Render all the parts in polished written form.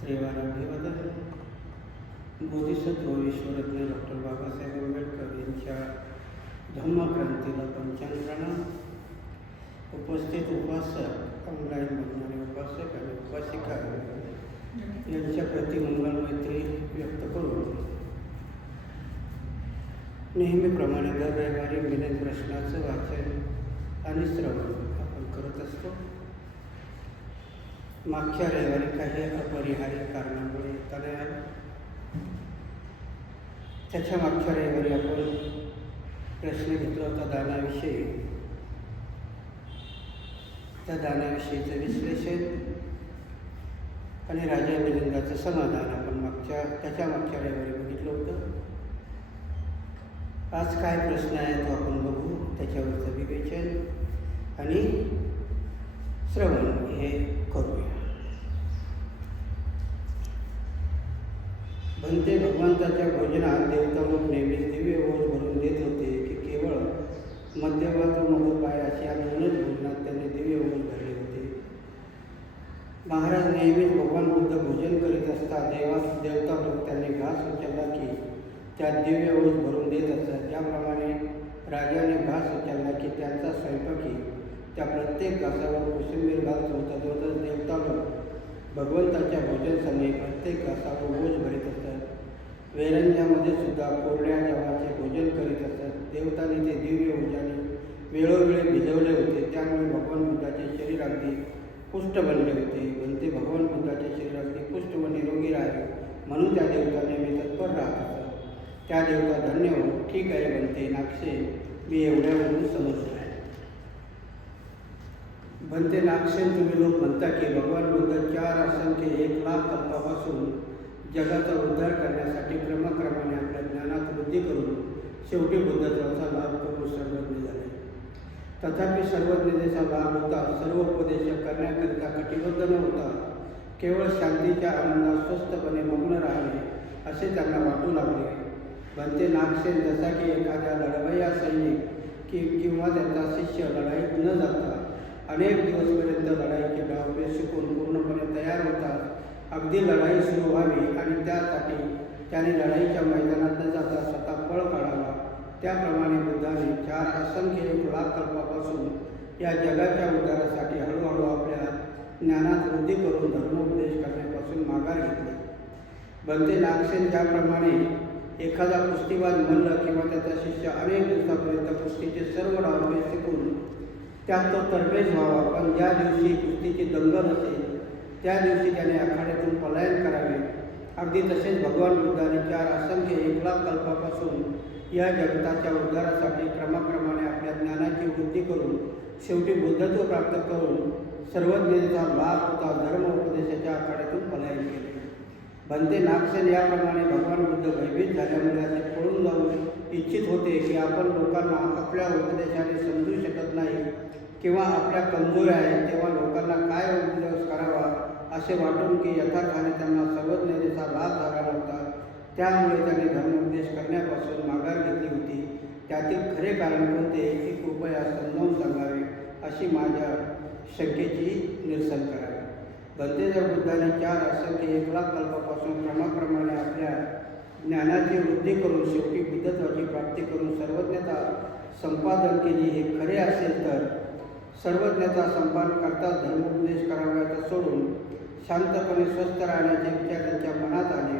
त्रिवाराभिवादन Bodhisattva विश्वरत्न doctor Babasaheb Ambedkar यांच्या धम्मक्रांतीला पंचांग उपस्थित उपासक, ऑनलाईन बघणारे उपासक आणि उपासिका यांच्या प्रति मंगल मैत्री व्यक्त करून नेहमीप्रमाणे दर रविवारी विनय प्रश्नाचं वाचन आणि श्रवण आपण करत असतो. मागच्या रविवारी काही अपरिहार्य कारणामुळे येताना आलं. त्याच्या मागच्या रविवारी आपण प्रश्न घेतला होता दानाविषयी. त्या दानाविषयीचं विश्लेषण आणि राजा मिलिंदाचं समाधान आपण त्याच्या मागच्या रविवारी बघितलं होतं. आज काय प्रश्न आहे तो आपण बघू, त्याच्यावरचं विवेचन आणि श्रवण हे करूया. भंते भगवंताच्या भोजनात देवता लोक नेहमीच दिव्य ओढ भरून देत होते की केवळ मध्यभाग व मधोपाय अशा दोनच भोजनात त्यांनी दिव्य ओढ भरले होते. महाराज नेहमीच भगवान बुद्ध भोजन करीत असता देवता लोक त्यांनी घास उचलला की त्यात दिव्य ओढ भरून देत असतात. त्याप्रमाणे राजाने घास उचलला की त्यांचा स्वयंपाकी त्या प्रत्येक घासावर कोशिंबीर घालत होता. तसंच देवता लोक भगवंताच्या भोजन समयी प्रत्येक घासावर ओझ भरीत असतात. वेरंजामध्ये सुद्धा कोरड्या जवाचे भोजन करीत असतात. देवतांनी ते दिव्य ऊर्जाने वेळोवेळी भिजवले होते. त्यामुळे भगवान बुद्धाचे शरीर अगदी पुष्ट बनले होते. म्हणते भगवान बुद्धाचे शरीर अगदी पुष्ट व निरोगी राहावे म्हणून त्या देवता नेहमी तत्पर राहत असतात. त्या देवता धन्य हो. ठीक आहे बनते नागशे, मी एवढ्यावरून समजतो आहे. बनते नागसेन, तुम्ही लोक म्हणता की भगवान बुद्ध 4 असंख्य 1,00,000 कल्पापासून जगाचा उद्धार करण्यासाठी क्रमाक्रमाने आपल्या ज्ञानात वृद्धी करून शेवटी बुद्धत्वाचा लाभ करून सर्वज्ञ झाले. तथापि सर्वज्ञतेचा लाभ होता सर्व उपदेश करण्याकरिता कटिबद्ध न होता केवळ शांतीच्या आनंदात स्वस्थपणे मग्न राहणे असे त्यांना वाटू लागले. बनते नागसेन, जसा की एखाद्या लढवय्या सैनिक किंवा त्याचा शिष्य लढाईत न जाता अनेक दिवसपर्यंत लढाईचे डावपेच शिकून पूर्णपणे तयार होतात. अगदी लढाई सुरू व्हावी आणि त्यासाठी त्याने लढाईच्या मैदानात न जाता स्वतः पळ काढावा, त्याप्रमाणे बुद्धाने 4 असंख्य 1,00,000 कल्पापासून या जगाच्या उद्धारासाठी हळूहळू आपल्या ज्ञानात वृद्धी करून धर्मोपदेश करण्यापासून माघार घेतली. बनते नागसेन, ज्याप्रमाणे एखादा कुस्तीबाज मल्ल किंवा त्याचा शिष्य अनेक दिवसापर्यंत कुस्तीचे सर्व डावपेच शिकून त्यात तो तरबेज व्हावा, पण ज्या दिवशी कुस्तीची दंगल असेल त्या दिवशी त्याने आखाड्यातून पलायन करावे. अगदी तसेच भगवान बुद्धाने 4 असंख्य 1,00,000 कल्पापासून या जगताच्या उद्धारासाठी क्रमाक्रमाने आपल्या ज्ञानाची वृद्धी करून शेवटी बुद्धत्व प्राप्त करून सर्वज्ञतेचा लाभ होता धर्मोपदेशाच्या आखाड्यातून पलायन केले. बनते नागसेन, याप्रमाणे भगवान बुद्ध भयभीत झाल्यामुळे असे पळून जाऊ इच्छित होते की आपण लोकांना आपल्या उपदेशाने समजू शकत नाही किंवा आपल्या कमजोऱ्या आहेत, तेव्हा लोकांना काय उपदेश करावा असे वाटून की यथार्थाने त्यांना सर्वज्ञतेचा लाभ झाला नव्हता. त्यामुळे त्यांनी धर्मोपदेश करण्यापासून माघार घेतली होती. त्यातील खरे कारण कोणते हे कृपया समजावून सांगावे अशी माझ्या शंकेची निरसन करावे. बनते, जर बुद्धाने 4 असंख्य 1,00,000 कल्पापासून क्रमाक्रमाने आपल्या ज्ञानाची वृद्धी करून शेवटी बुद्धत्वाची प्राप्ती करून सर्वज्ञता संपादन केली हे खरे असेल तर सर्वज्ञता संपादन करता धर्मोपदेश करावयाचा सोडून शांतपणे स्वस्थ राहण्याचे विचार त्यांच्या मनात आले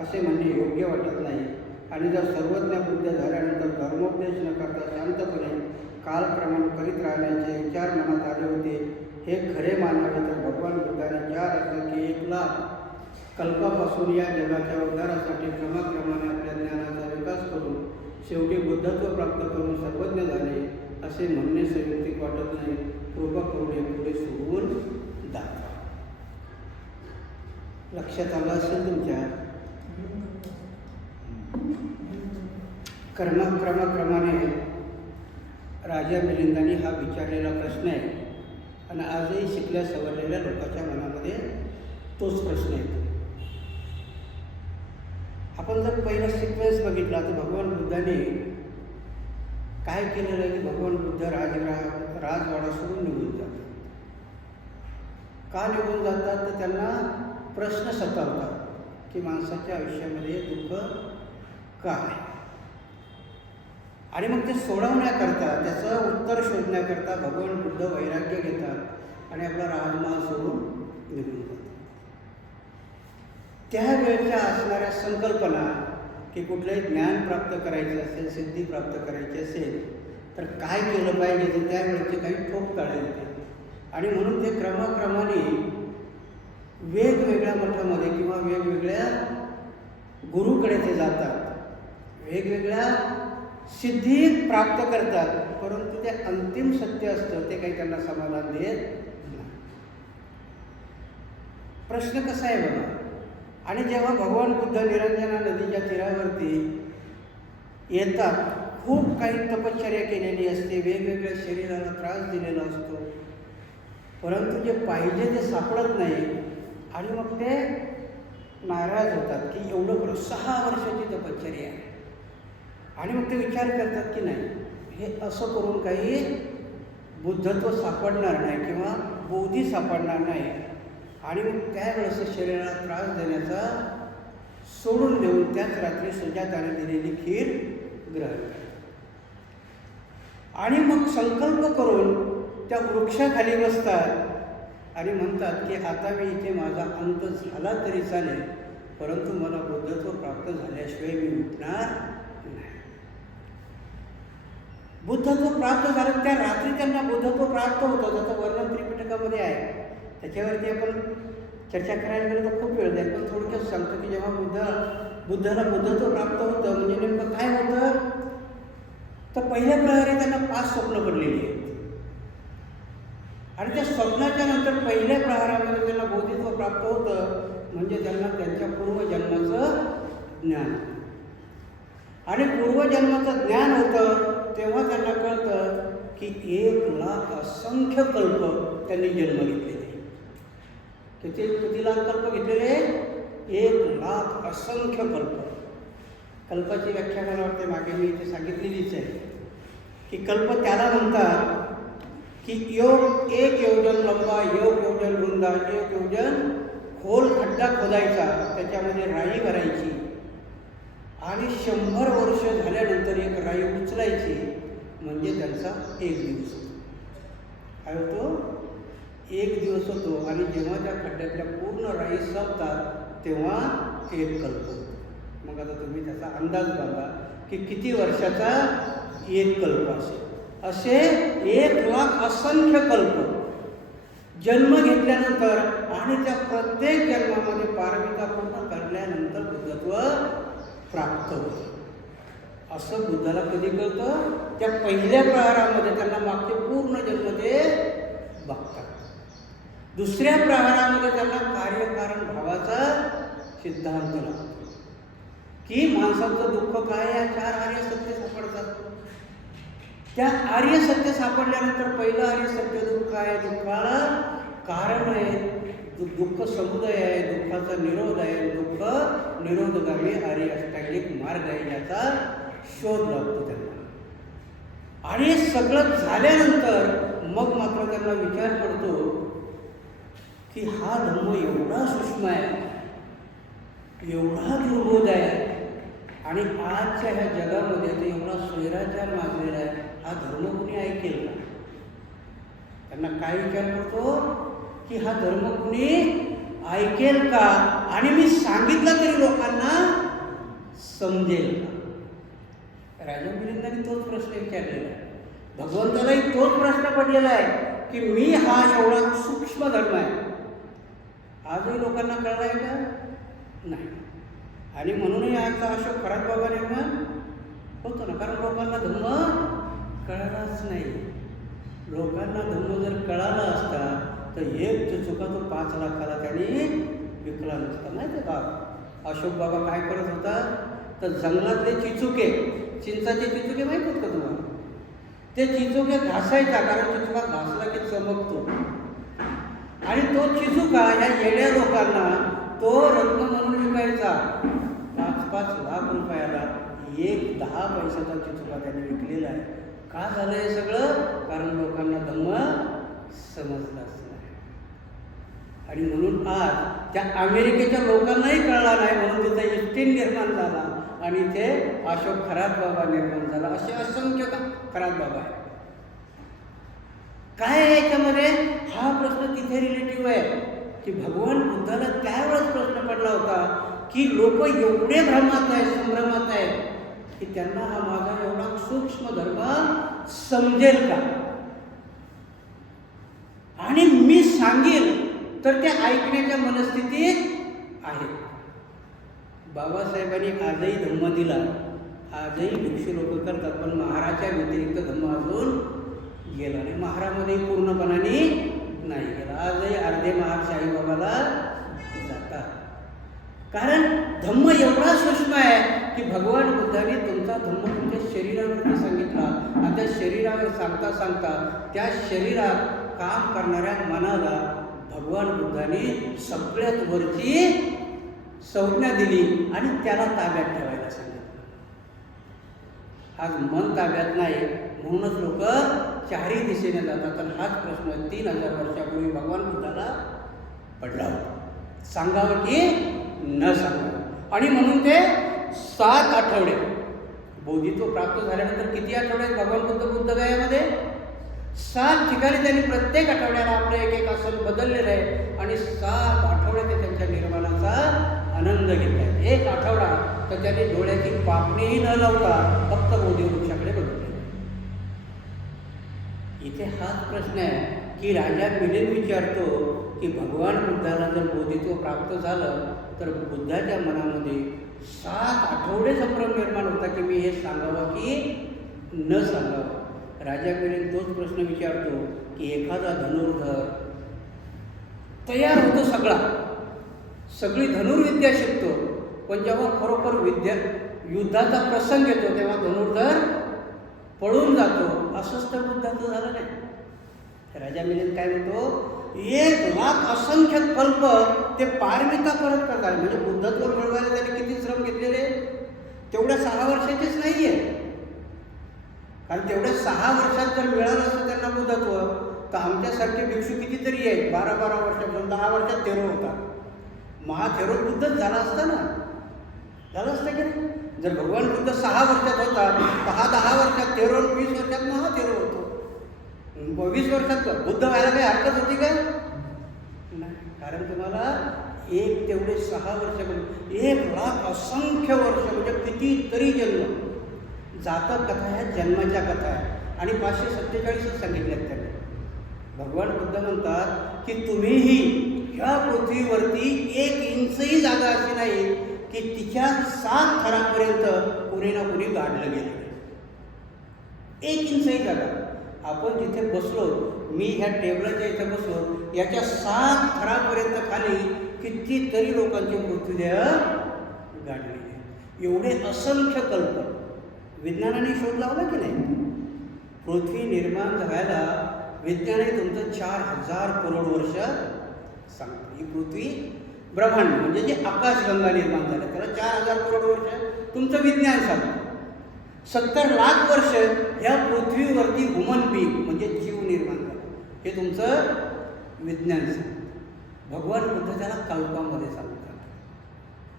असे म्हणणे योग्य वाटत नाही. आणि जर सर्वज्ञ बुद्ध झाल्यानंतर धर्मोपदेश न करता शांतपणे कालक्रमण करीत राहण्याचे विचार मनात आले होते हे खरे मानावे, तर भगवान बुद्धाने 4 असंख्य 1,00,000 कल्पापासून या जगाच्या उद्धारासाठी क्रमाक्रमाने आपल्या ज्ञानाचा विकास करून शेवटी बुद्धत्व प्राप्त करून सर्वज्ञ झाले असे म्हणणे संयुक्तिक वाटत नाही. कृपा करून हे पुढे सोडवून दाखवा. लक्षात आलं असेल तुमच्या. क्रमाक्रमाने राजा मिलिंदांनी हा विचारलेला प्रश्न आहे आणि आजही शिकल्या सवरलेल्या लोकांच्या मनामध्ये तोच प्रश्न येतो. आपण जर पहिला सिक्वेन्स बघितला तर भगवान बुद्धाने काय केलेलं आहे की भगवान बुद्ध राजवाडा सोडून निघून जातात. का निघून जातात तर त्यांना प्रश्न सतावतात की माणसाच्या आयुष्यामध्ये दुःख का आहे. आणि मग ते सोडवण्याकरता, त्याचं उत्तर शोधण्याकरता भगवान बुद्ध वैराग्य घेतात आणि आपला राजमहाल सोडून निघून जातात. त्यावेळच्या असणाऱ्या संकल्पना की कुठलंही ज्ञान प्राप्त करायचं असेल, सिद्धी प्राप्त करायची असेल तर काय केलं पाहिजे तर त्यावेळेचे काही ठोक काढले होते. आणि म्हणून ते क्रमाक्रमाने वेगवेगळ्या मठामध्ये किंवा वेगवेगळ्या गुरुकडे ते जातात, वेगवेगळ्या सिद्धी प्राप्त करतात, परंतु ते अंतिम सत्य असतं ते काही त्यांना समाधान देत नाही. प्रश्न कसा आहे बघा. आणि जेव्हा भगवान बुद्ध निरंजना नदीच्या तीरावरती येतात, खूप काही तपश्चर्या केलेली असते, वेगवेगळ्या शरीराला त्रास दिलेला असतो, परंतु जे पाहिजे ते सापडत नाही. आणि मग ते नाराज होतात की एवढं करून 6 वर्षाची तपश्चर्या आहे. आणि मग ते विचार करतात की नाही, हे असं करून काही बुद्धत्व सापडणार नाही किंवा बोधी सापडणार नाही. आणि मग त्यावेळेस शरीराला त्रास देण्याचा सोडून देऊन त्याच रात्री सुजाताने दिलेली खीर ग्रहण करतात. आणि मग संकल्प करून त्या वृक्षाखाली बसतात आणि म्हणतात की आता मी इथे माझा अंत झाला तरी चालेल, परंतु मला बुद्धत्व प्राप्त झाल्याशिवाय मी उठणार नाही. बुद्धत्व प्राप्त झालं त्या रात्री त्यांना बुद्धत्व प्राप्त होतं, त्याचं वर्णन त्रिपिटकामध्ये आहे. त्याच्यावरती आपण चर्चा करायला गेलो तर खूप वेळ जाईल, पण थोडक्यात सांगतो की जेव्हा बुद्धाला बुद्धत्व प्राप्त होतं म्हणजे नेमकं काय होतं तर पहिल्या प्रहरी त्यांना 5 स्वप्न पडलेली आहेत. आणि त्या स्वप्नाच्या नंतर पहिल्या प्रहारामध्ये त्यांना बोधित्व प्राप्त होतं, म्हणजे त्यांना त्यांच्या पूर्वजन्माचं ज्ञान. आणि पूर्वजन्माचं ज्ञान होतं तेव्हा त्यांना कळतं की 1,00,000 असंख्य कल्प त्यांनी जन्म घेतलेले. किती लाख कल्प घेतलेले? 1,00,000 असंख्य कल्प. कल्पाची व्याख्या मला वाटते मागे मी इथे सांगितलेलीच आहे की कल्प त्याला म्हणतात की 1 योजन लंबा, 1 योजन रुंदा, 1 योजन खोल खड्डा खोदायचा, त्याच्यामध्ये राई भरायची आणि 100 वर्ष झाल्यानंतर एक राई उचलायची, म्हणजे त्यांचा 1 दिवस होतो. काय होतो? 1 दिवस होतो. आणि जेव्हा त्या खड्ड्यातल्या पूर्ण राई संपतात तेव्हा 1 कल्प होतो. मग आता तुम्ही त्याचा अंदाज बांधा की किती वर्षाचा 1 कल्प असेल. असे 1,00,000 असंख्य कल्प जन्म घेतल्यानंतर आणि त्या प्रत्येक जन्मामध्ये पारमिता पूर्ण करल्यानंतर बुद्धत्व प्राप्त होतं. असं बुद्धाला कधी कळतं? त्या पहिल्या प्रहारामध्ये त्यांना मागचे पूर्ण जन्म ते बघतात. दुसऱ्या प्रहारामध्ये त्यांना कार्यकारण भावाचा सिद्धांत लागतो की माणसाचं दुःख काय, या 4 आर्य सत्य सापडतात. त्या आर्य सत्य सापडल्यानंतर पहिलं आर्य सत्य दुःख आहे, दुःखाला कारण आहे, दुःख समुदय आहे, दुःखाचा निरोध आहे, दुःख निरोधगामी आर्य अष्टांगिक मार्ग आहे, याचा शोध लागतो त्यांना. आणि हे सगळं झाल्यानंतर मग मात्र त्यांना विचार पडतो की हा धर्म एवढा सूक्ष्म आहे, एवढा दुर्बोध आहे, आणि आजच्या ह्या जगामध्ये तो एवढा स्वैराचार माजलेला आहे, हा धर्म कुणी ऐकेल का? त्यांना काय विचार करतो की हा धर्म कुणी ऐकेल का, आणि मी सांगितलं तरी लोकांना समजेल का? राजा मिलिंदांनी तोच प्रश्न विचारलेला आहे, भगवंतालाही तोच प्रश्न पडलेला आहे की मी हा एवढा सूक्ष्म धर्म आहे, आजही लोकांना कळला आहे का? नाही. आणि म्हणूनही आजचा अशोक खराब बाबा निर्माण होतो ना, कारण लोकांना धर्म कळालाच नाही. लोकांना धर्म जर कळाला असता तर एक चुका तो 5 लाखाला त्यांनी विकला नसता. माहिती आहे का अशोक बाबा काय करत होता? तर जंगलातले चिचुके, चिंचाचे चिचुके माहीत आहेत का तुम्हाला? ते चिचुके घासायचा, कारण चिचुका घासला की चमकतो. आणि तो चिचुका ह्या येड्या लोकांना तो रत्न म्हणून विकायचा. 5-5 लाख रुपयाला 10 पैशाचा चिचुका त्यांनी विकलेला आहे. का झालं हे सगळं? कारण लोकांना धम्म समजलाच नाही. आणि म्हणून आज त्या अमेरिकेच्या लोकांनाही कळला नाही, म्हणून तिचा एसटीन निर्माण झाला आणि इथे अशोक खरात बाबा निर्माण झाला. असे असंख्य खरात बाबा आहे. काय आहे याच्यामध्ये? हा प्रश्न तिथे रिलेटिव्ह आहे की भगवान बुद्धाला त्यावेळेस प्रश्न पडला होता की लोक एवढे भ्रमात आहेत, संभ्रमात आहेत की त्यांना हा माझा एवढा सूक्ष्म धर्म समजेल का, आणि मी सांगेल तर ते ऐकण्याच्या मनस्थितीत आहेत. बाबासाहेबांनी आजही धम्म दिला, आजही भिक्षू लोक करतात, पण महाराच्या व्यतिरिक्त धम्म अजून गेला नाही. महारामध्ये पूर्णपणाने नाही गेला. आजही अर्धे महार साईबाबाला जातात, कारण धम्म एवढा सूक्ष्म आहे की भगवान बुद्धाने तुमचा धम्म तुमच्या शरीरावरती सांगितला, आणि त्या शरीरावर सांगता सांगता त्या शरीरात काम करणाऱ्या मनाला भगवान बुद्धाने सगळ्यात वरची संज्ञा दिली आणि त्याला ताब्यात ठेवायला सांगितलं. आज मन ताब्यात नाही, म्हणूनच लोक चारही दिशेने जातात. आणि हाच प्रश्न 3000 वर्षापूर्वी भगवान बुद्धाला पडला होता, सांगावं की न सांगावं. आणि म्हणून ते 7 आठवडे बोधित्व प्राप्त झाल्यानंतर किती आठवडे भगवान बुद्धगयामध्ये? 7 ठिकाणी त्यांनी प्रत्येक आठवड्याला आपलं एक एक आसन बदललेलं आहे आणि 7 आठवडे ते त्यांच्या निर्माणाचा आनंद घेत आहेत. एक आठवडा तर त्यांनी डोळ्याची पापणीही न लावता फक्त बोधिवृक्षाकडे बघितले. इथे हाच प्रश्न आहे की राजा मिलिंद विचारतो की भगवान बुद्धाला जर बोधित्व प्राप्त झालं तर बुद्धाच्या मनामध्ये 7 आठवडे संभ्रम निर्माण होता की मी हे सांगावं की न सांगावं. राजा मिलिंद तोच प्रश्न विचारतो की एखादा धनुर्धर तयार होतो, सगळी धनुर्विद्या शिकतो, पण जेव्हा खरोखर युद्धाचा प्रसंग येतो तेव्हा धनुर्धर पळून जातो. असंच तर बुद्धाचं झालं नाही. राजा मिलिंद काय म्हणतो, 1,00,000 असंख्य कल्प ते पारमिता करत करतात. म्हणजे बुद्धत्व मिळवायला त्याने किती श्रम घेतलेले? तेवढ्या 6 वर्षाचेच नाही आहे, कारण तेवढ्या 6 वर्षात जर मिळालं असतं त्यांना बुद्धत्व तर आमच्यासारखे भिक्षू कितीतरी आहेत. 12-12 वर्षापासून 10 वर्षात थेरो होता. महाथेरो बुद्धच झाला असता ना, झालं असतं की नाही? जर भगवान बुद्ध 6 वर्षात होता तर हा 10 वर्षात थेरो, 20 वर्षात महाथेरो होतो. 20 वर्षात बुद्ध व्हायला काही हरकत होती का? नाही, कारण तुम्हाला एक तेवढे 6 वर्षापर्यंत 1,00,000 असंख्य वर्ष म्हणजे कितीतरी जन्म. जातक कथा ह्या जन्माच्या कथा आहे आणि 547 सांगितल्यात त्यांनी. भगवान बुद्ध म्हणतात की तुम्हीही ह्या पृथ्वीवरती 1 इंचही जागा अशी नाही की तिच्या 7 थरापर्यंत कुणी ना कुणी गाडलं गेलं. 1 इंचही जागा. आपण जिथे बसलो, मी ह्या टेबलाच्या इथे बसलो, याच्या 7 थरापर्यंत खाली कितीतरी लोकांचे मृत्यूदेह गाडले. एवढे असंख्य कल्प विज्ञानाने शोध लावला की नाही? पृथ्वी निर्माण झाल्याला विज्ञानाने तुमचं 4,000 करोड वर्ष सांगतो. ही पृथ्वी ब्रह्मांड म्हणजे जे आकाशगंगा निर्माण झालं त्याला 4,000 करोड वर्ष तुमचं विज्ञान सांगतं. 70 लाख वर्ष ह्या पृथ्वीवरती ह्युमन बीइंग म्हणजे जीव निर्माण झाला, हे तुमचं विज्ञान सांगतं. भगवान बुद्ध त्याला कल्पामध्ये सांगतात.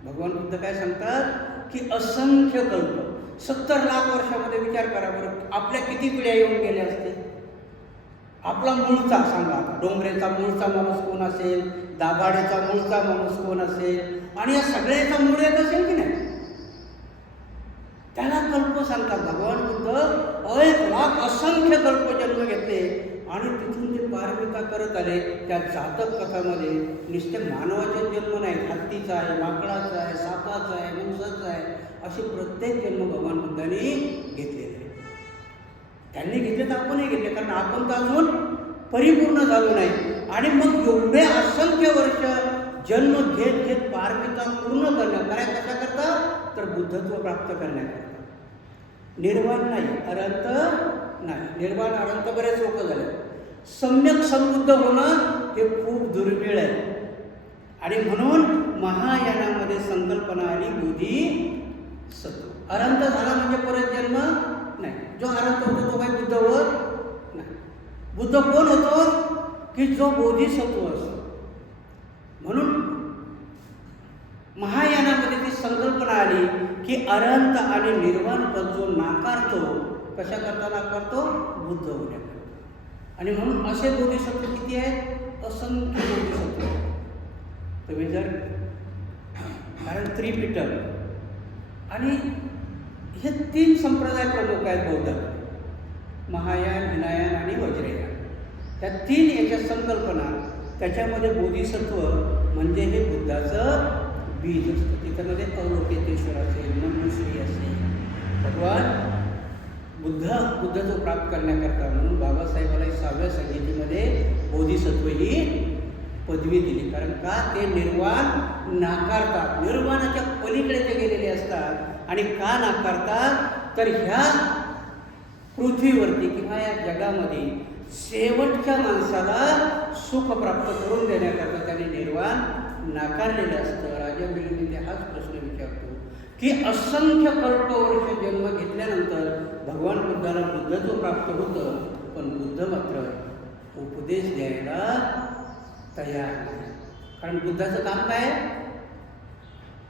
भगवान बुद्ध काय सांगतात की असंख्य कल्प. 70 लाख वर्षामध्ये विचार करा बरं, आपल्या किती पिढ्या येऊन गेल्या असतील? आपला मूळचा सांगा, डोंगरेचा मूळचा माणूस कोण असेल, दाभाडेचा मूळचा माणूस कोण असेल, आणि या सगळ्याचा मूळ एक असेल की नाही? त्याला कल्प सांगतात. भगवान बुद्ध 1,00,000 असंख्य कल्प जन्म घेतले आणि तिथून ते पारमिता करत आले. त्या जातक कथामध्ये नुसते मानवाचे जन्म नाही, हत्तीचा आहे, माकडाचा आहे, सापाचा आहे, मुंसाचा आहे, असे प्रत्येक जन्म भगवान बुद्धाने घेतलेले. त्यांनी घेतले तर आपणही घेतले, कारण आपण तर अजून परिपूर्ण झालो नाही. आणि मग एवढे असंख्य वर्ष जन्म घेत घेत पारमिता पूर्ण करण्यात कशाकरता? तर बुद्धत्व प्राप्त करण्याकरता. निर्वाण नाही, अनंत नाही. निर्वाण अनंत बरेच लोक झाले. सम्यक संबुद्ध होणं हे खूप दुर्मिळ आहे. आणि म्हणून महायानामध्ये संकल्पना आली बोधी सत्व. अनंत झाला म्हणजे परत जन्म नाही. जो अनंत होतो तो काही बुद्ध होत नाही. बुद्ध कोण होतो? की जो बोधिसत्व असतो. म्हणून महायानामध्ये ती संकल्पना आली की अरहंत आणि निर्वाण पद जो नाकारतो, कशा करता नाकारतो? बुद्ध होण्याकरता. आणि म्हणून असे बोधिसत्व किती आहेत? असंख्य बोधिसत्व. तुम्ही जर कारण त्रिपिटक आणि हे 3 संप्रदाय प्रमुख आहेत बौद्ध, महायान, हिनायान आणि वज्रयान. त्या 3 याच्या संकल्पना, त्याच्यामध्ये बोधिसत्व म्हणजे हे बुद्धाचं बीज असतं. त्याच्यामध्ये अवलोकितेश्वर असेल, मनुश्री असेल, भगवान बुद्धत्व प्राप्त करण्याकरता म्हणून बाबासाहेबाला 6व्या संहितेमध्ये बोधिसत्व ही पदवी दिली. कारण का? ते निर्वाण नाकारतात, निर्वाणाच्या पलीकडे ते गेलेले असतात. आणि का नाकारतात? तर ह्या पृथ्वीवरती किंवा या जगामध्ये शेवटच्या माणसाला सुख प्राप्त करून देण्याकरता त्याने निर्वाण नाकारलेलं असतं. राजा मिलिंद हाच प्रश्न विचारतो की असंख्य कल्पवर्ष जन्म घेतल्यानंतर भगवान बुद्धाला बुद्धत्व प्राप्त होतं, पण बुद्ध मात्र उपदेश द्यायला तयार नाही. कारण बुद्धाचं काम काय?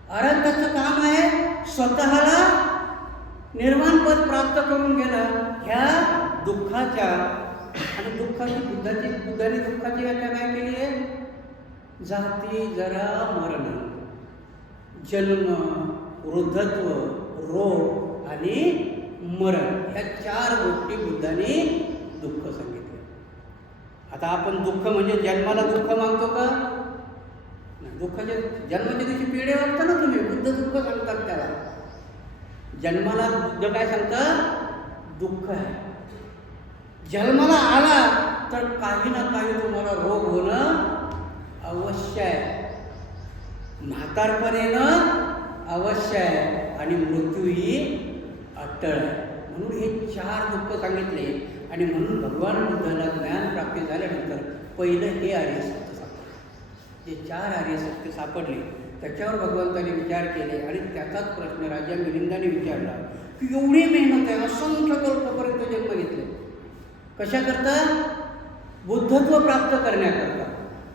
अरहंताचं काम आहे स्वतःला निर्वाण पद प्राप्त करून घेणं. ह्या दुःखाच्या आणि दुःखाची बुद्धाने दुःखाची व्याख्या काय केली आहे? जाती, जरा, मरण, जन्म, वृद्धत्व, रोग आणि मरण, ह्या 4 गोष्टी बुद्धाने दुःख सांगितले. आता आपण दुःख म्हणजे जन्माला दुःख मानतो का? दुःखाच्या जन्माच्या दिवशी पेढे वाटता ना तुम्ही, बुद्ध दुःख सांगतात त्याला. जन्माला बुद्ध काय सांगतात? दुःख आहे. जन्माला आला तर काही ना काही तुम्हाला रोग होणं अवश्य आहे, म्हातारपण येणं अवश्य आहे आणि मृत्यूही अटळ आहे. म्हणून हे 4 दुःख सांगितले. आणि म्हणून भगवान बुद्धाला ज्ञान प्राप्ती झाल्यानंतर पहिलं हे आर्य सत्य सापडले. जे 4 आर्य सत्य सापडले त्याच्यावर भगवंताने विचार केले. आणि त्याचाच प्रश्न राजा मिलिंदाने विचारला की एवढी मेहनत आहे, असंख्य कल्पपर्यंत जन्म घेतले, कशा करता? बुद्धत्व प्राप्त करण्याकरता.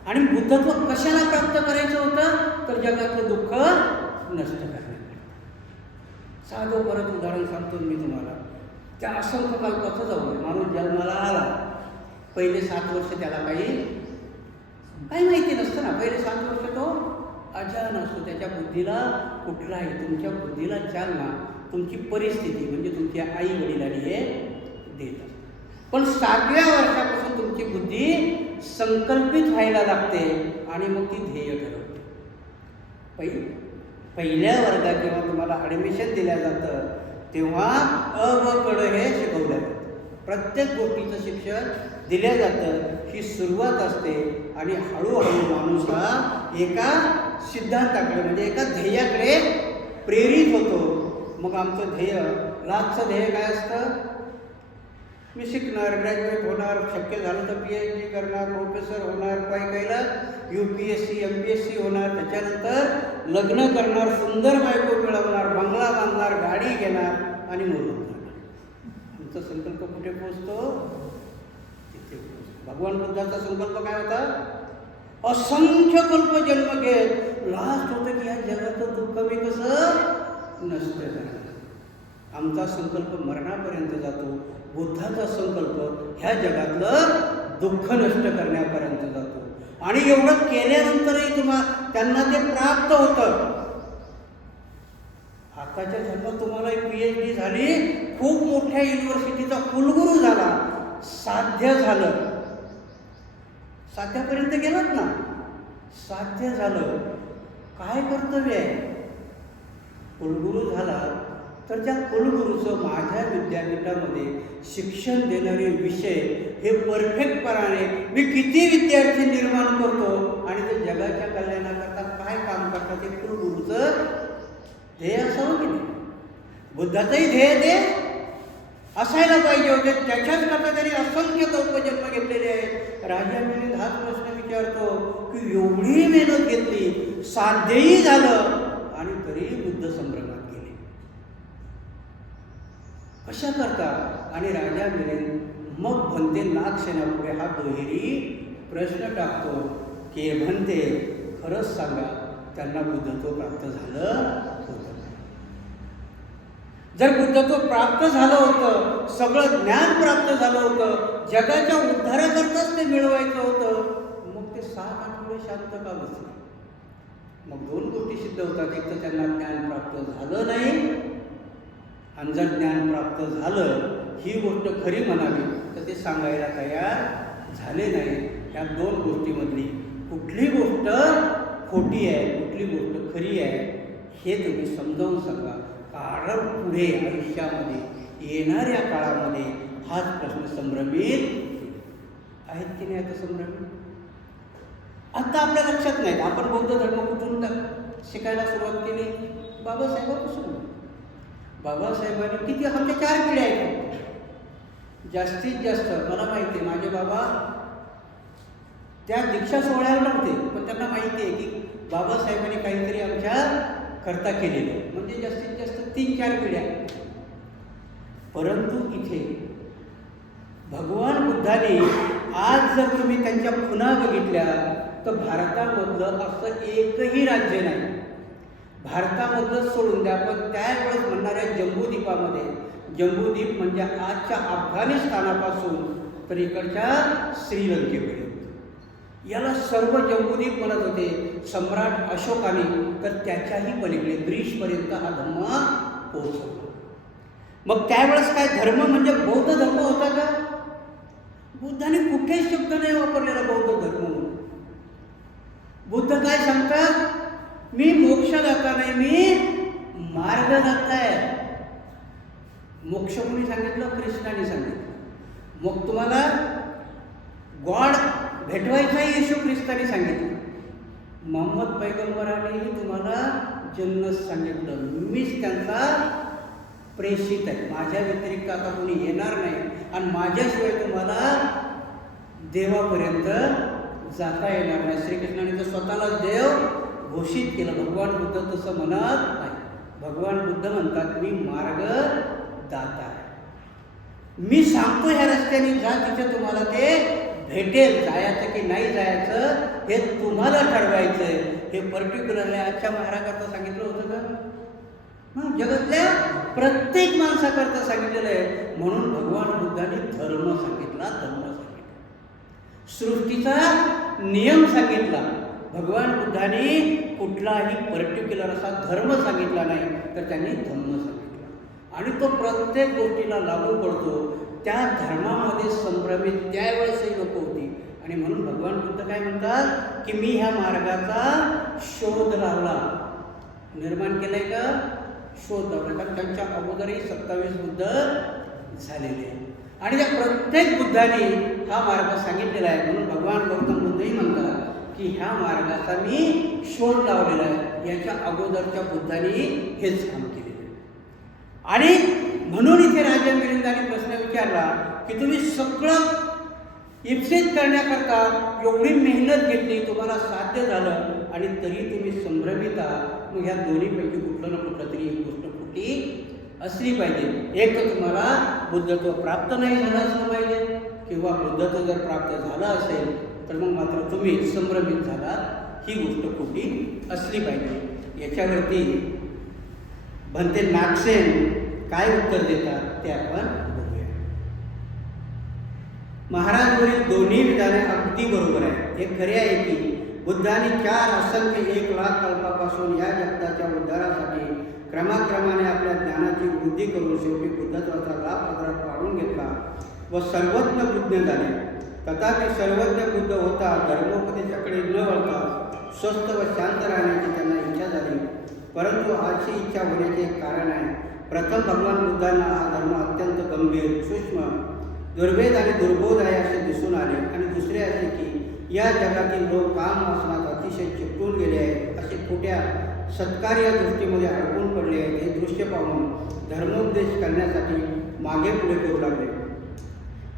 आणि बुद्धत्व कशाला प्राप्त करायचं होतं? तर जगातलं दुःख नष्ट करण्याकरता. साधं परत उदाहरण सांगतो मी तुम्हाला. त्या असंख्य कल्पाचं जाऊ, माणूस जन्माला आला, पहिले 7 वर्ष त्याला काही माहिती नसतं ना. पहिले 7 वर्ष तो अजान असतो. त्याच्या बुद्धीला कुठलाही, तुमच्या बुद्धीला चालना तुमची परिस्थिती म्हणजे तुमच्या आई वडिलांनी हे देत असतात. पण 7व्या वर्षापासून तुमची बुद्धी संकल्पित व्हायला लागते आणि मग ती ध्येय ठरवते. पहिल्या वर्गात जेव्हा तुम्हाला ॲडमिशन दिलं जातं तेव्हा अ ब क ड हे शिकवलं जातं. प्रत्येक गोष्टीचं शिक्षण दिलं जातं. ही सुरुवात असते आणि हळूहळू माणूस हा एका सिद्धांताकडे म्हणजे एका ध्येयाकडे प्रेरित होतो. मग आमचं ध्येय, लास्टचं ध्येय काय असतं? मी शिकणार, ग्रॅज्युएट होणार, शक्य झालं तर PhD करणार, प्रोफेसर होणार, काहीला UPSC MPSC होणार, त्याच्यानंतर लग्न करणार, सुंदर बायको मिळवणार, बंगला बांधणार, गाडी घेणार आणि मरून जाणार. आमचा संकल्प कुठे पोहोचतो? तिथे पोहोचतो. भगवान बुद्धाचा संकल्प काय होता? असंख्य कल्प जन्म घेत लास्ट होतं की ह्या जगाचं दुःख मी कसं नष्ट करणार. आमचा संकल्प मरणापर्यंत जातो. बुद्धाचा संकल्प ह्या जगातलं दुःख नष्ट करण्यापर्यंत जातो. आणि एवढं केल्यानंतरही त्यांना ते प्राप्त होतं. आताच्या जन्मात तुम्हाला एक PhD झाली, खूप मोठ्या युनिव्हर्सिटीचा कुलगुरू झाला, साध्य झालं. साध्यापर्यंत गेलात ना, साध्य झालं. काय कर्तव्य आहे? कुलगुरू झाला तर त्या कुलगुरूचं माझ्या विद्यापीठामध्ये शिक्षण देणारे विषय हे परफेक्टपणाने मी किती विद्यार्थी निर्माण करतो आणि ते जगाच्या कल्याणाकरता काय काम करतात, ते कुलगुरूचं ध्येय असावं की नाही? बुद्धाचंही ध्येय ते असायला पाहिजे होते. त्याच्याच करता त्यांनी असंख्य कल्पजन्म घेतलेले आहेत. राजा मिलिंद हाच प्रश्न विचारतो की एवढी मेहनत घेतली, साध्यही झालं आणि तरीही बुद्ध संभ्रमात गेले, कशा करता? आणि राजा मिलिंद मग म्हणते नागसेनापुढे हा दुहेरी प्रश्न टाकतो की म्हणते खरंच सांगा, त्यांना बुद्धत्व प्राप्त झालं होतं? जर बुद्धत्व प्राप्त झालं होतं, सगळं ज्ञान प्राप्त झालं होतं, जगाच्या उद्धाराकरताच ते मिळवायचं होतं, मग ते 7 आठवडे शांत का बसले? मग 2 गोष्टी सिद्ध होतात. एक तर त्यांना ज्ञान प्राप्त झालं नाही, आणि जर ज्ञान प्राप्त झालं, ही गोष्ट खरी म्हणावी तर ते सांगायला तयार झाले नाही. या 2 गोष्टीमधली कुठली गोष्ट खोटी आहे, कुठली गोष्ट खरी आहे, हे तुम्ही समजावून सांगा. कारण पुढे आयुष्यामध्ये येणाऱ्या काळामध्ये हाच प्रश्न संभ्रमित आहेत की नाही? आता संभ्रमित आता आपल्या लक्षात नाही. आपण बौद्ध धर्म कुठून शिकायला सुरुवात केली? बाबासाहेबांपासून. बाबासाहेबांनी किती, आमच्या 4 पिढ्या आहेत जास्तीत जास्त. मला माहिती आहे, माझे बाबा त्या दीक्षा सोहळ्याला नव्हते, पण त्यांना माहिती आहे की बाबासाहेबांनी काहीतरी आमच्या करता केलेलं, म्हणजे जास्तीत जास्त 3-4 पिढ्या. परंतु इथे भगवान बुद्धाने आज जर तुम्ही त्यांच्या खुणा बघितल्या तर भारतामधलं असं एकही राज्य नाही, भारतामधलं सोडून द्या, पण त्यावेळेस म्हणणाऱ्या जम्बूद्वीपामध्ये, जम्बूद्वीप म्हणजे आजच्या अफगाणिस्तानापासून तर इकडच्या श्रीलंकेपर्यंत, याला सर्व जम्बूद्वीप म्हणत होते. सम्राट अशोकाने तर त्याच्याही पलीकडे ग्रीसपर्यंत हा धर्म पोहोचवला. मग त्यावेळेस काय धर्म म्हणजे बौद्ध धर्म होता का? बुद्धाने कुठेच शब्द नाही वापरलेला बौद्ध धर्म म्हणून. बुद्ध काय सांगतात? मी मोक्षदाता नाही, मी मार्गदाता आहे. मोक्ष कोणी सांगितलं? कृष्णाने सांगितलं. मग तुम्हाला गॉड भेटवायचा येशू ख्रिस्ताने सांगितलं. मोहम्मद पैगंबरानेही तुम्हाला जन्नत सांगितलं. मीच त्यांचा प्रेषित आहे, माझ्या व्यतिरिक्त आता कोणी येणार नाही, आणि माझ्याशिवाय तुम्हाला देवापर्यंत जाता येणार नाही. श्रीकृष्णाने तर स्वतःलाच देव घोषित केलं. भगवान बुद्ध तसं म्हणत नाही. भगवान बुद्ध म्हणतात, मी मार्गदाता आहे, मी सांगतो ह्या रस्त्याने जा, तिथे तुम्हाला ते भेटेल. जायचं की नाही जायचं हे तुम्हाला ठरवायचं आहे. हे पर्टिक्युलरली आजच्या महाराजांकरता सांगितलं होतं का? जगातल्या प्रत्येक माणसाकरता सांगितलेलं आहे. म्हणून भगवान बुद्धाने धर्म सांगितला, धर्म सांगितला, सृष्टीचा नियम सांगितला. भगवान बुद्धाने कुठलाही पर्टिक्युलर असा धर्म सांगितला नाही, तर त्यांनी धर्म सांगितला, आणि तो प्रत्येक गोष्टीला लागू पडतो. त्या धर्मामध्ये संभ्रमित त्यावेळेसही लोक होती, आणि म्हणून भगवान बुद्ध काय म्हणतात की मी ह्या मार्गाचा शोध लावला. निर्माण केलंय का? शोध लावला. कारण त्यांच्या अगोदरही 27 बुद्ध झालेले, आणि त्या प्रत्येक बुद्धाने हा मार्ग सांगितलेला आहे. म्हणून भगवान गौतम बुद्धही म्हणतात की ह्या मार्गाचा मी शोध लावलेला आहे. याच्या अगोदरच्या बुद्धांनी हेच काम केलेलं आहे. आणि म्हणून इथे राजा मिलिंदाने प्रश्न विचारला की तुम्ही सगळं इप्सित करण्याकरता एवढी मेहनत घेतली, तुम्हाला साध्य झालं, आणि तरी तुम्ही संभ्रमित आहात. मग ह्या दोन्हीपैकी कुठलं ना कुठलं तरी एक गोष्ट कुठली असली पाहिजे. एक तर तुम्हाला बुद्धत्व प्राप्त नाही झालं असलं पाहिजे, किंवा बुद्धत्व जर प्राप्त झालं असेल तर मग मात्र तुम्ही संभ्रमित झाला, ही गोष्ट कुठली असली पाहिजे. याच्यावरती भंते नागसेन काय उत्तर देतात ते आपण बघूया. महाराजवरील दोन्ही विधाने अगदी बरोबर आहे. हे खरे आहे की बुद्धाने 4 असंख्य 1 लाख कल्पापासून या जगताच्या उद्धारासाठी क्रमाक्रमाने आपल्या ज्ञानाची वृद्धी करून शेवटी बुद्धत्वाचा लाभ पदरात पाडून घेतला व सर्वज्ञ बुद्ध झाले. तथापि सर्वज्ञ बुद्ध होता धर्मोपदेशाकडे न वळता स्वस्थ व शांत राहण्याची त्यांना इच्छा झाली. परंतु अशी इच्छा होण्याचे एक कारण आहे. प्रथम भगवान बुद्धांना हा धर्म अत्यंत गंभीर, सूक्ष्म, दुर्भेद आणि दुर्बोध आहे असे दिसून आले, आणि दुसरे असे की या जगातील लोक काम वासनात अतिशय चिपटून गेले आहेत, असे खोट्या सत्कार्य दृष्टीमध्ये अडकून पडले आहेत. हे दृश्य पाहून धर्मोपदेश करण्यासाठी मागे पुढे करू लागले.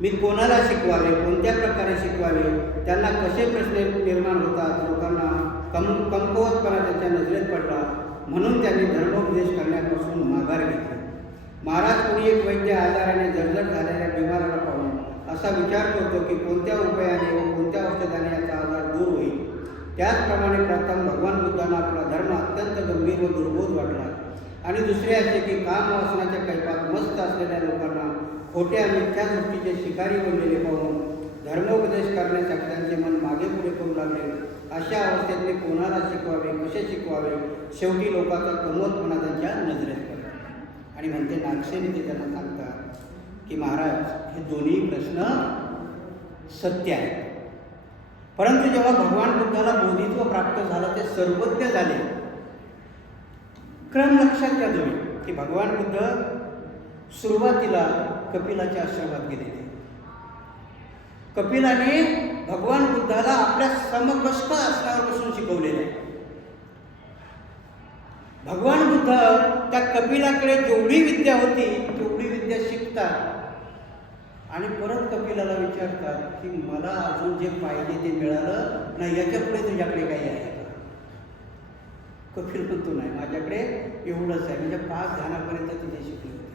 मी कोणाला शिकवावे, कोणत्या प्रकारे शिकवावे, त्यांना कसे प्रश्न निर्माण होतात, लोकांना कमकुवतपणा त्याच्या नजरेत पडला. म्हणून त्यांनी धर्मोपदेश करण्यापासून माघार घेतली. महाराज कोणी एक वैद्य आजाराने जर्जर झालेल्या बिमाराला पाहून असा विचार करतो की कोणत्या उपायाने व कोणत्या औषधाने याचा आजार दूर होईल. त्याचप्रमाणे प्रथम भगवान बुद्धांना आपला धर्म अत्यंत गंभीर व दुर्बोध वाटला आणि दुसरे असे की काम वासनाच्या कैपात मस्त असलेल्या लोकांना खोट्या मिथ्या दृष्टीचे शिकारी बनलेले पाहून धर्मोपदेश करण्यासाठी त्यांचे मन मागे पुढे करू लागले. अशा अवस्थेत मी कोणाला शिकवावे, कसे शिकवावे, शेवटी लोकांचा कमवतपणा त्यांच्या नजरेत पडला. आणि म्हणते नागसेनी ते त्यांना सांगतात की महाराज हे दोन्ही प्रश्न सत्य आहेत, परंतु जेव्हा भगवान बुद्धाला बोधित्व प्राप्त झालं ते सर्वज्ञ झाले. क्रम लक्षात घ्या तुम्ही की भगवान बुद्ध सुरुवातीला कपिलाच्या आश्रमात गेलेले. कपिलाने भगवान बुद्धाला आपल्या समकक्ष असण्यावर बसून शिकवलेले. भगवान बुद्ध त्या कपिलाकडे जेवढी विद्या होती तेवढी विद्या शिकतात आणि परत कपिलाला विचारतात की मला अजून जे पाहिजे ते मिळालं नाही, याच्या पुढे तुझ्याकडे काही आहे का? कपिल म्हणतो नाही, माझ्याकडे एवढंच आहे. म्हणजे 5 ध्यानापर्यंत तिथे शिकले होते.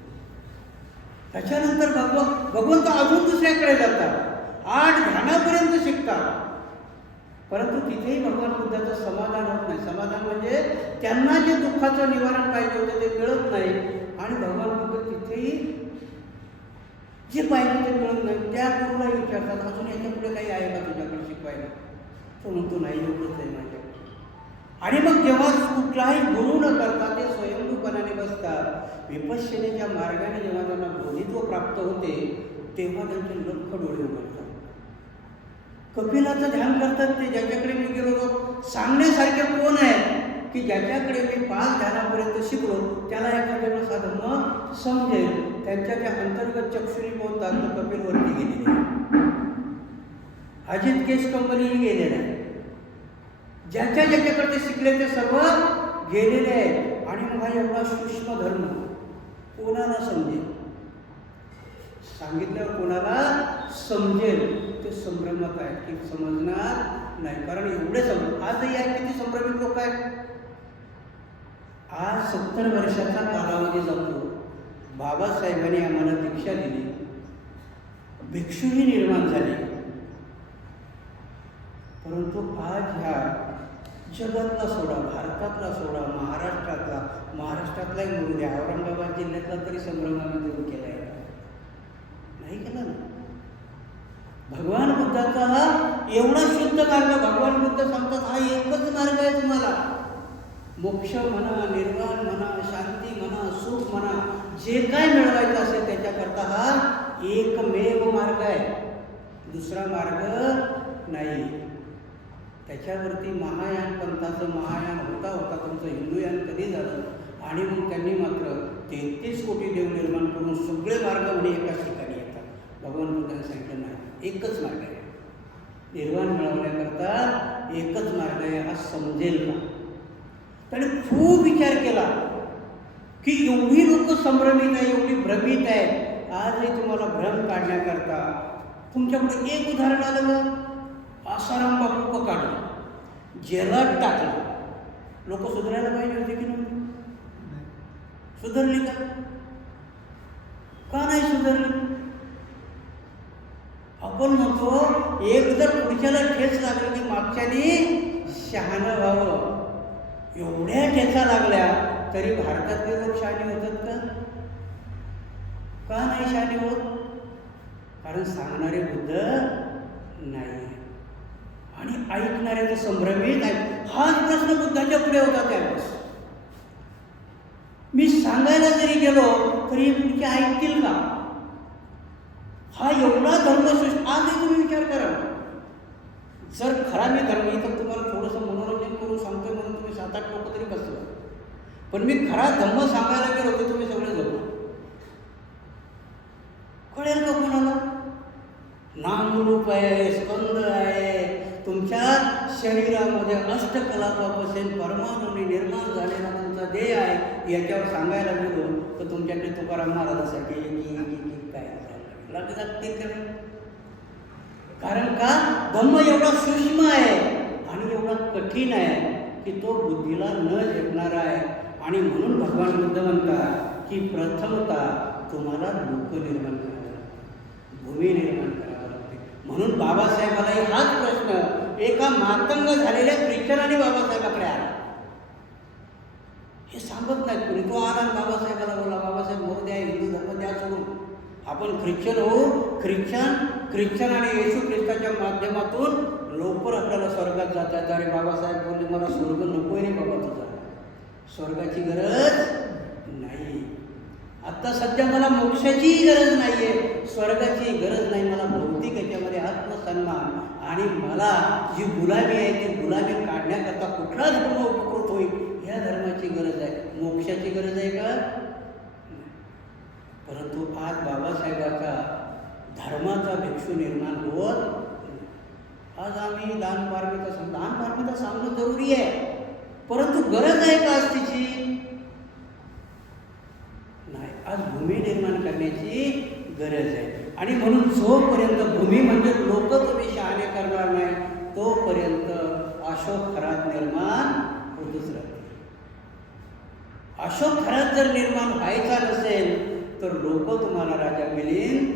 त्याच्यानंतर भगवंत अजून दुसऱ्याकडे जातात, 8 ध्यानापर्यंत शिकतात, परंतु तिथेही भगवान बुद्धाचं समाधान होत नाही. समाधान म्हणजे त्यांना जे दुःखाचं निवारण पाहिजे होतं ते मिळत नाही आणि भगवान बुद्ध तिथेही जे पाहिजे ते मिळत नाही. त्या गुरुला विचारतात अजून याच्या पुढे काही आहे का तुझ्याकडे शिकवायला? तो म्हणतो नाही, एवढंच आहे माझ्याकडे. आणि मग जेव्हा कुठलाही गुरु न करता ते स्वयंभूपणाने बसतात, विपश्यनेच्या मार्गाने जेव्हा त्यांना बोधित्व प्राप्त होते तेव्हा त्यांचे लख डोळे उघडतात. कपिलाचं ध्यान करतात ते, ज्याच्याकडे मी गेलो होतो सांगण्यासारखे कोण आहे की ज्याच्याकडे मी 5 ध्यानापर्यंत शिकलो त्याला एखाद्या साधन समजेल. त्यांच्या त्या अंतर्गत चक्षुरी बोलतात तर कपिलवरती गेलेले, अजित केश कंपनीही गेलेले आहे. ज्याच्याकडे ते शिकले ते सर्व गेलेले आहेत. आणि मग हा एवढा सूक्ष्म धर्म कोणाला समजेल? सांगितल्यावर कोणाला समजेल? ते संभ्रमात आहे की समजणार नाही, कारण एवढे आजही आहे. किती संभ्रमित लोक आहेत. आज 70 वर्षाचा कालावधी जातो. बाबासाहेबांनी आम्हाला दीक्षा दिली, भिक्षुही निर्माण झाले, परंतु आज ह्या जगातला सोडा, भारतातला सोडा, महाराष्ट्रातलाही म्हणून द्या, औरंगाबाद जिल्ह्यातला तरी संभ्रमाने दूर केला आहे, नाही केला ना. भगवान बुद्धाचा हा एवढा शुद्ध मार्ग. भगवान बुद्ध सांगतात हा एकच मार्ग आहे तुम्हाला. मोक्ष म्हणा, निर्वाण म्हणा, शांती म्हणा, सुख म्हणा, जे काय मिळवायचं असेल त्याच्याकरता हा एकमेव मार्ग आहे, दुसरा मार्ग नाही. त्याच्यावरती महायान पंथाचं महायान होता तुमचं हिंदूयान कधी झालं? आणि मग त्यांनी मात्र 33 कोटी देव निर्माण करून सगळे मार्ग म्हणे एकाच ठिकाणी येतात. भगवान बुद्धांनी सांगितलं नाही, एकच मार्ग आहे. निर्वाण मिळवण्याकरता एकच मार्ग आहे, हा समजेल का? त्याने खूप विचार केला की एवढी लोक संभ्रमित आहे, एवढी भ्रमित आहे. आजही तुम्हाला भ्रम काढण्याकरता तुमच्याकडे एक उदाहरण आलं. आसाराम बापू काढला, जेलात टाकला. लोक सुधारायला पाहिजे होते की नाही? सुधारली का नाही सुधारली? आपण म्हणतो एक जर पुढच्याला ठेच लागली की मागच्यानी शहाणं व्हावं. एवढ्या ठेचा लागल्या तरी भारतातले लोक शहाणे होतात का नाही शहाणे होत? कारण सांगणारे बुद्ध नाही आणि ऐकणारे तर संभ्रमित आहेत. हाच प्रश्न बुद्धाच्या पुढे होता त्यावेळेस. मी सांगायला जरी गेलो तरी पुढचे ऐकतील का? हा एवढा धर्मश्रेष्ठ. आजही तुम्ही विचार करा, जर खरा मी धर्म, इथं तुम्हाला थोडंसं मनोरंजन करून सांगतोय म्हणून तुम्ही 7-8 लोक तरी बसला, पण मी खरा धर्म सांगायला गेलो तर तुम्ही सगळे जपा. कळेल का कोणाला? नामरूप आहे, स्कंद आहे, तुमच्या शरीरामध्ये अष्टकलापापासून परमाणूने निर्माण झालेला तुमचा देह आहे. याच्यावर सांगायला गेलो तर तुमच्याकडे तुकाराम महाराजासाठी काय लागतील का? कारण का धम्म एवढा सूक्ष्म आहे आणि एवढा कठीण आहे की तो बुद्धीला न झेपणारा आहे. आणि म्हणून भगवान बुद्ध म्हणतात की प्रथमतः तुम्हाला लोक निर्माण करावं लागतं, भूमी निर्माण करावं लागते. म्हणून बाबासाहेबालाही हाच प्रश्न एका मातंग झालेल्या बाबासाहेबाकडे आला. हे सांगत नाहीत कोणी. तो आला आणि बाबासाहेबाला बोला, बाबासाहेब मोर द्या, हिंदू धर्म द्या सोडून, आपण ख्रिश्चन होऊ. ख्रिश्चन आणि येशू ख्रिस्ताच्या माध्यमातून लवकर आपल्याला स्वर्गात जातात. अरे बाबासाहेब बोलले, मला स्वर्ग नको रे बाबा, तुझा स्वर्गाची गरज नाही. आत्ता सध्या मला मोक्षाचीही गरज नाही आहे, स्वर्गाची गरज नाही. मला भौतिक याच्यामध्ये आत्मसन्मान आणि मला जी गुलामी आहे ती गुलामी काढण्याकरता कुठला धर्म उपकृत होईल ह्या धर्माची गरज आहे. मोक्षाची गरज आहे का? परंतु आज बाबासाहेबाचा धर्माचा भिक्षू निर्माण होत. आज आम्ही दान पारमिता सांगणं जरुरी आहे, परंतु गरज आहे का आज तिची? नाही. आज भूमी निर्माण करण्याची गरज आहे. आणि म्हणून जोपर्यंत भूमी म्हणजे लोक तुम्ही शहाणे करणार नाही, तोपर्यंत अशोक खरात निर्माण होतच राहते. अशोक खरात जर निर्माण व्हायचा नसेल तर लोक तुम्हाला राजा विलीन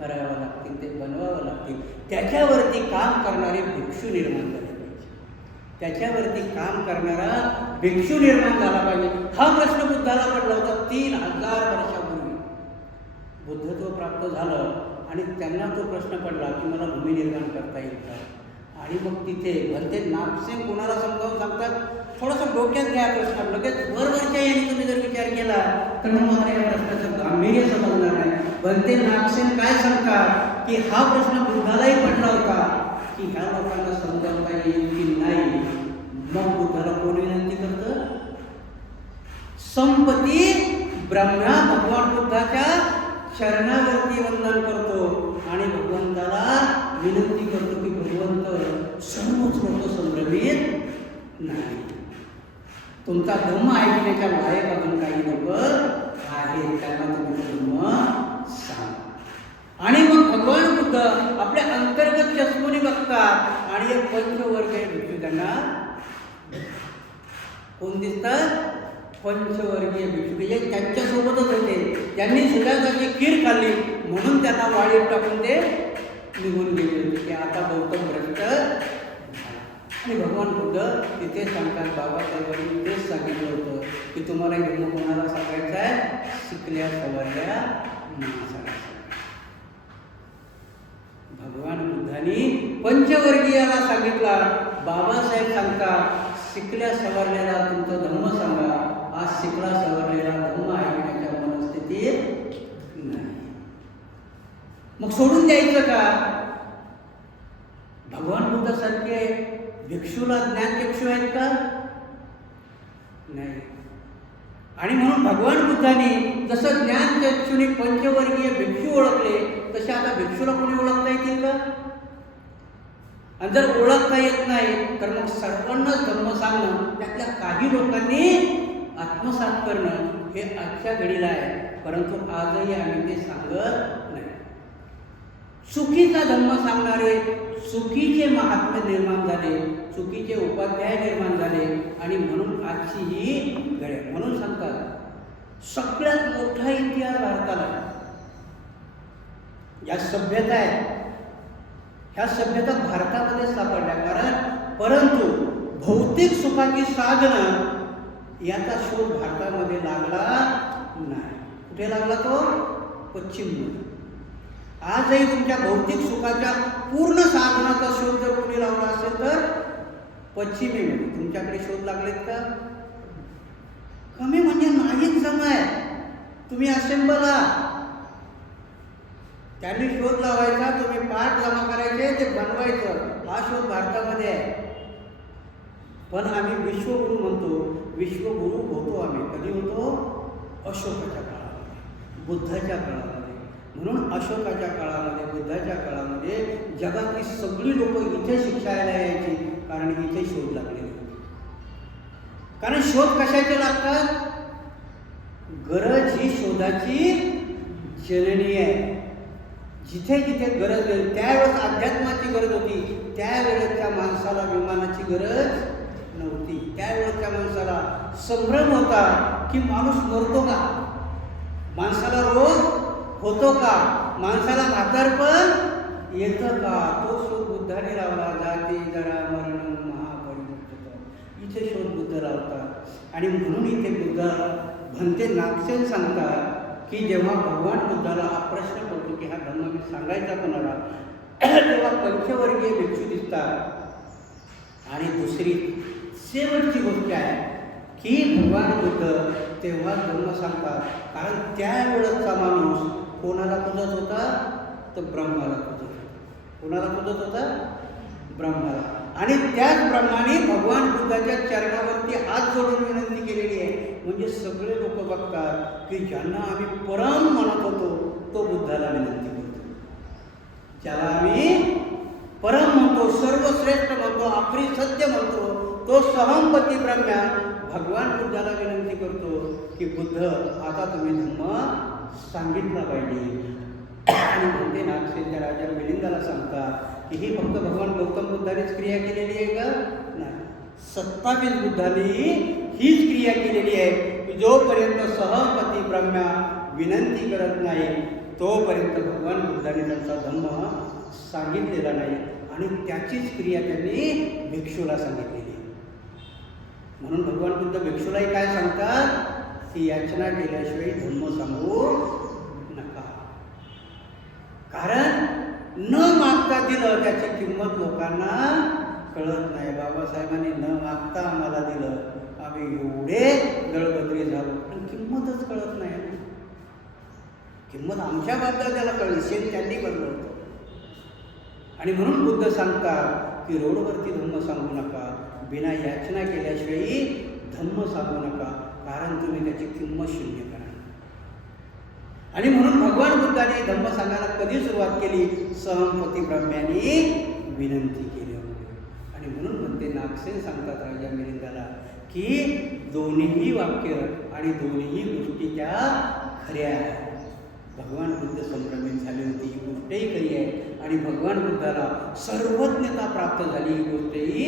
करावं लागतील, ते बनवावं लागतील. त्याच्यावरती काम करणारे भिक्षू निर्माण झाले पाहिजे. त्याच्यावरती काम करणारा भिक्षू निर्माण झाला पाहिजे. हा प्रश्न बुद्धाला पडला होता 3000 वर्षापूर्वी. बुद्धत्व प्राप्त झालं आणि त्यांना तो प्रश्न पडला की मला भूमी निर्माण करता येईल का? आणि मग तिथे भलते नागसेन कोणाला समजावून सांगतात, थोडंसं डोक्यात घ्या प्रश्न. लगेच वरवरच्या याने तुम्ही जर विचार केला तर मग मात्र या प्रश्नाचं गांभीर्य समजणार नाही. भलते नागसेन काय सांगतात की हा प्रश्न बुद्धालाही पडला होता की ह्या लोकांना समजावता येईल की नाही. मग बुद्धाला कोण विनंती करतं? संपती ब्रह्मा भगवान बुद्धाच्या चरणावरती वंदन करतो आणि भगवंताला विनंती करतो की भगवंत सर्वच लोक संभ्रमित नाही, तुमचा धम्म ऐकण्याच्या लायक अजून काही लोक आहेत, त्यांना तुम्ही धम्म सांगा. आणि मग भगवान बुद्ध आपल्या अंतर्गत चष्मोनी बघतात आणि एक पंचवर्गीय भिक्षू त्यांना कोण दिसतात? पंचवर्गीय भिक्षू, जे त्यांच्यासोबतच होते. त्यांनी सुद्धा खीर खाल्ली म्हणून त्यांना वाळीत टाकून ते निघून गेले होते की आता गौतम भ्रष्ट. आणि भगवान बुद्ध तिथे सांगतात, बाबासाहेबांनी तेच सांगितलं होतं की तुम्हाला धर्म कोणाला सांगायचा आहे? शिकल्या सवरल्या माणसाला. भगवान बुद्धांनी पंचवर्गीयाला सांगितला, बाबासाहेब सांगतात शिकल्या सवरलेला तुमचं धर्म सांगा. आज शिकला सवरलेला धर्म ऐकण्याच्या मनस्थितीत नाही. मग सोडून द्यायचं का? भगवान बुद्धासारखे भिक्षूला ज्ञानचक्षू आहेत का? नाही. आणि म्हणून भगवान बुद्धांनी जसं ज्ञानचक्षुनी पंचवर्गीय भिक्षू ओळखले, तसे आता भिक्षूला कोणी ओळखता येतील का? आणि जर ओळखता येत नाही तर मग सर्वांनाच धर्म सांगणं, त्यातल्या काही लोकांनी आत्मसात करणं हे आजच्या घडीला आहे. परंतु आजही आम्ही ते सांगत नाही. चुकीचा धर्म सांगणारे चुकीचे महात्मे निर्माण झाले, चुकीचे उपाध्याय निर्माण झाले आणि म्हणून आजची ही घडी. म्हणून सांगतात सगळ्यात मोठा इतिहास भारताला, या सभ्यता आहेत, ह्या सभ्यता भारतामध्ये सापडल्या. परंतु भौतिक सुखाची साधनं याचा शोध भारतामध्ये लागला नाही. कुठे लागला तो? पश्चिममध्ये. आजही तुमच्या भौतिक सुखाच्या पूर्ण साधनाचा शोध जर कोणी लावला असेल तर पश्चिमेमध्ये. तुमच्याकडे शोध लागलेत का? कमी म्हणजे नाहीच समय. तुम्ही असेंबला, त्यांनी शोध लावायचा, तुम्ही पाठ जमा करायचे, ते बनवायचं. हा शोध भारतामध्ये आहे. पण आम्ही विश्वगुरू म्हणतो. विश्वगुरू होतो आम्ही कधी होतो? अशोकाच्या काळामध्ये, बुद्धाच्या काळामध्ये. म्हणून अशोकाच्या काळामध्ये, बुद्धाच्या काळामध्ये जगातली सगळी लोक इथे शिक्षायला यायची, कारण इथे शोध लागलेले होते. कारण शोध कशाचे लागतात? गरज ही शोधाची जननी आहे. जिथे जिथे गरज होती, त्यावेळेस अध्यात्माची गरज होती, त्यावेळेस त्या माणसाला विमानाची गरज नव्हती. त्यावेळेस त्या माणसाला संभ्रम होता की माणूस मरतो का, माणसाला रोग होतो का, माणसाला म्हातारपण येतं का. तो शोध बुद्धाने लावला. जाती जरा मरण महापरिवर्तन. इथे शोध आणि म्हणून इथे बुद्ध भंते नागसेन सांगतात की जेव्हा भगवान बुद्धाला हा प्रश्न पडतो की हा धर्म मी सांगायचा कोणाला, तेव्हा पंचवर्गीय भिक्षू दिसतात. आणि दुसरी शेवटची गोष्ट आहे की भगवान बुद्ध तेव्हा धर्म सांगतात, कारण त्यावेळेचा माणूस कोणाला पूजत होता, तर ब्रह्माला पूजत होता. कोणाला पूजत होता? ब्रह्माला. आणि त्याच ब्रह्माने भगवान बुद्धाच्या चरणावरती हात जोडून विनंती केलेली आहे. म्हणजे सगळे लोक बघतात की ज्यांना आम्ही परम म्हणत होतो तो बुद्धाला विनंती करतो. ज्याला आम्ही परम म्हणतो, सर्वश्रेष्ठ म्हणतो, आखरी सत्य म्हणतो, तो सहमपती ब्रह्म्या भगवान बुद्धाला विनंती करतो की बुद्ध आता तुम्ही धम्म सांगितला पाहिजे. आणि म्हणते नागसेनच्या राजा मिलिंदाला सांगतात की ही फक्त भगवान गौतम बुद्धानेच क्रिया केलेली आहे का? नाही, 27 बुद्धांनी हीच क्रिया केलेली आहे की जोपर्यंत सहमपती ब्रह्म्या विनंती करत नाही तोपर्यंत भगवान बुद्धाने त्यांचा धम्म सांगितलेला नाही. आणि त्याचीच क्रिया त्यांनी भिक्षूला सांगितलेली आहे. म्हणून भगवान बुद्ध भिक्षूलाही काय सांगतात की याचना केल्याशिवाय धम्म सांगू नका. कारण न मागता दिलं त्याची किंमत लोकांना कळत नाही. बाबासाहेबांनी न मागता आम्हाला दिलं, आम्ही एवढे दळबद्री झालो, पण किंमतच कळत नाही. किंमत आमच्या बाबदाद्याला कळली, शेत त्यांनी बनलं होतं. आणि म्हणून बुद्ध सांगतात की रोडवरती धम्म सांगू नका, बिना याचना केल्याशिवाय धम्म सांगू नका, कारण तुम्ही त्याची किंमत शून्य करा. आणि म्हणून भगवान बुद्धाने धम्म सांगायला कधी सुरुवात केली? सहमपती ब्रह्म्याने विनंती केली. आणि म्हणून म्हणते नागसेन सांगतात राजा मिलिंदाला की दोन्हीही वाक्य आणि दोन्हीही गोष्टी त्या खऱ्या आहेत. भगवान बुद्ध संभ्रमित झाले होते, ही गोष्टही खरी आहे. आणि भगवान बुद्धाला सर्वज्ञता प्राप्त झाली, ही गोष्टही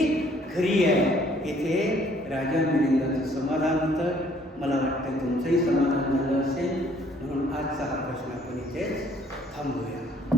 खरी आहे. इथे राजा मिलिंदाचं समाधान होतं. मला वाटतं तुमचंही समाधान झालं असेल. म्हणून आजचा हा प्रश्न आपण इथेच थांबूया.